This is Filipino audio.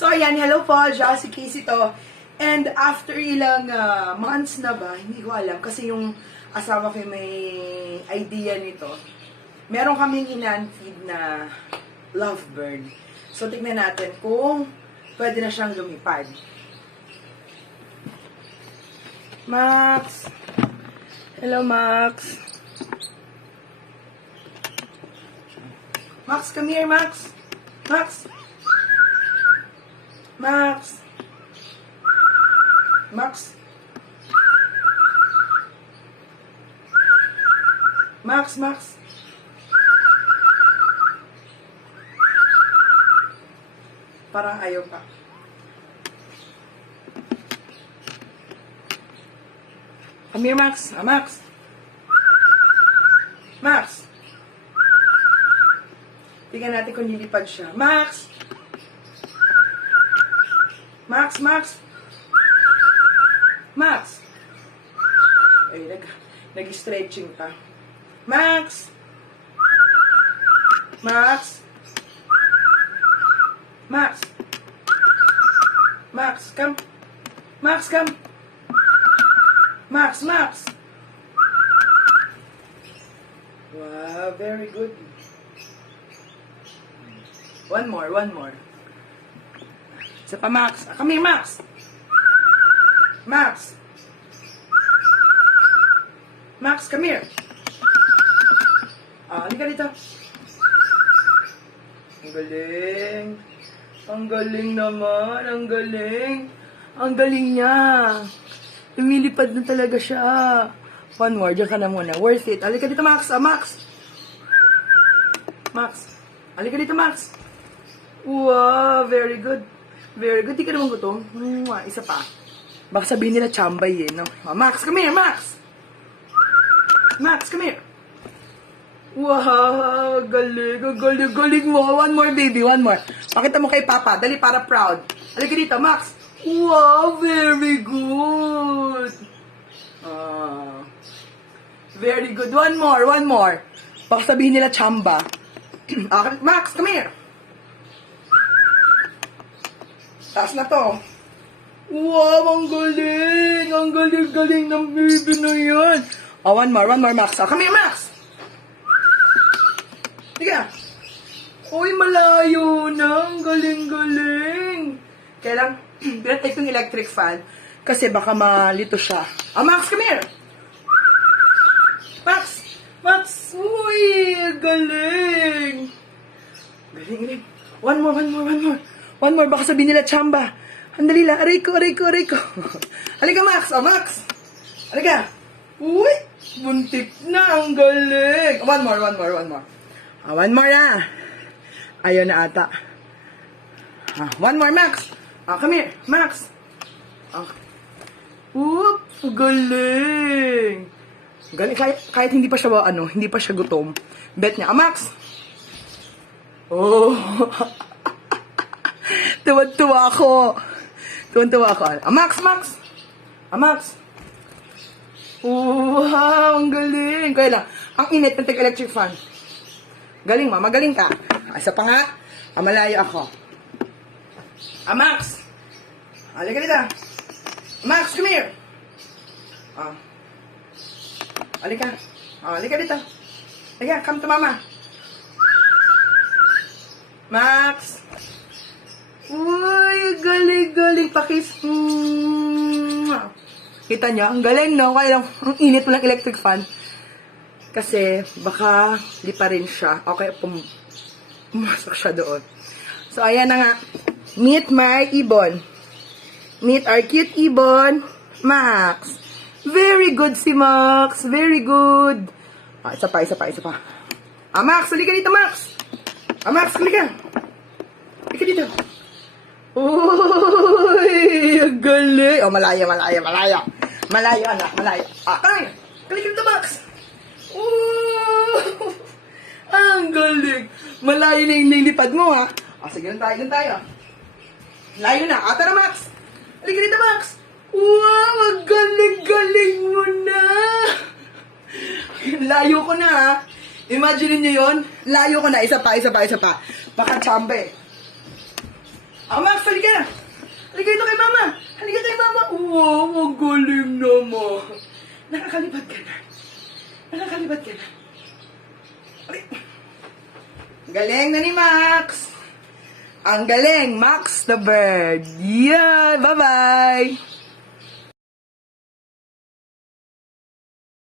So, ayan, hello po, Josie Casey to. And after ilang months na ba, hindi ko alam, kasi yung asawa ko may idea nito. Meron kaming in-feed na lovebird. So, tignan natin kung pwede na siyang lumipad. Max! Hello, Max! Max, come here, Max! Max! Max! Max! Max, Max! Parang ayaw pa. Come here, Max. Max. Max. Tingnan natin kung lilipad siya. Max. Max, Max. Max. Ay, nag-stretching pa. Max. Max. Max. Max, come. Max, come. Max, Max. Wow, very good. One more, one more. Isa pa, Max. Come here, Max. Max. Max, come here. Halika dito. Ang galing. Ang galing naman. Ang galing. Ang galing niya. Lumilipad na talaga siya. One more. Diyan ka na muna. Worth it. Halika dito, Max. Max. Max. Halika dito, Max. Wow. Very good. Very good. Di ka naman gutom. Isa pa. Baka sabihin nila chambay eh, no? Max, come here, Max! Max, come here! Wow, galing, galing, galing mo. One more, baby, one more. Pakita mo kay Papa. Dali, para proud. Halika dito, Max. Wow, very good. Very good. One more, one more. Baka sabihin nila chamba. Max, come here. Taas na to. Wow, ang galing! Ang galing-galing ng baby na yan! One more, Max. Come here, Max! Tiga! Uy, malayo na! Ang galing-galing! Kaya lang, pinatay ko yung electric fan kasi baka malito siya. Max, come here! Max! Max! Uy, galing! Galing. One more. One more, baka sabihin nila chamba. Andali lang. Aray ko. Halika, Max. Max. Halika. Uy, buntik na. Ang galing. One more. One more na. Ayaw na ata. One more, Max. Come here, Max. Oop, galing. Galing. Kahit hindi pa siya, hindi pa siya gutom. Bet niya. Max. Oh. Tuwan-tuwa ako. Max. Max. Wow, ang galing. Kaya lang, ang init ng electric fan. Galing, ma. Magaling ka. Isa pa nga. Malayo ako. Max. Halika dito. Max, come here. Halika. Halika dito. Halika, come to mama. Max. Uy, galing. Pakis. Kita niyo, ang galing, no? Kaya lang, ang init ng electric fan. Kasi, baka di pa rin siya. Okay, pumasok siya doon. So, ayan na nga. Meet my ibon. Meet our cute ibon, Max. Very good si Max. Very good. Isa pa. Max, halika dito, Max. Max, halika. Halika dito. Uy, ang galing. Malayo. Malayo, anak, malayo. Kaya, halika dito, Max. Ang galing. Malayo na yung nilipad mo, ha? Sige, ganun tayo. Layo na. Tara, Max. Halika dito, Max. Wow, ang galing mo na. Layo ko na, ha? Imagine niyo yun. Layo ko na. Isa pa. Baka chambe. Oh, Max, halika na. Halika dito kay Mama. Halika kay Mama. Wow, ang galing naman. Nakakalipad ka na. Nakakalipad ka na. Okay. Galing na ni Max. Ang galing, Max the Bird. Yeah, bye-bye.